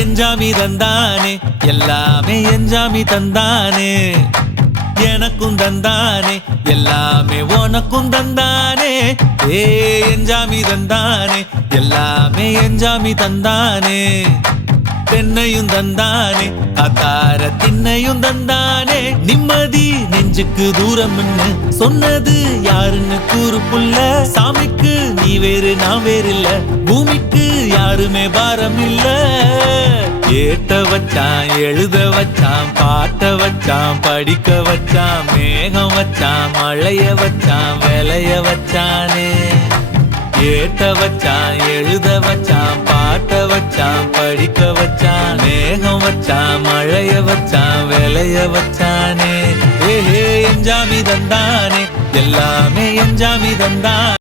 எஞ்சாமி தந்தானே எல்லாமே எஞ்சாமி தந்தானே எனக்கும் தந்தானே எல்லாமே உனக்கும் தந்தானே ஏ எஞ்சாமி தந்தானே எல்லாமே எஞ்சாமி தந்தானே பெண்ணையும் தந்தானே காத்தார திண்ணையும் தந்தானே நிம்மதி நெஞ்சுக்கு தூரம்னு சொன்னது யாருன்னு கூறு புள்ள சாமிக்கு நீ வேறு நான் வேறு இல்ல பூமிக்கு யாருமே பாரம் இல்ல ஏட்ட வச்சான் எழுத வச்சான் பாட்ட வச்சான் படிக்க வச்சான் மேகம் வச்சான் மழைய வச்சான் விளைய வச்சானே ஏட்ட வச்சான் எழுத வச்சான் பாட்ட வச்சான் படிக்க வச்சான் மேகம் வச்சான் மழைய வச்சான் விளைய வச்சானே ஏ எஞ்சாமி தந்தானே எல்லாமே எஞ்சாமி தந்தான்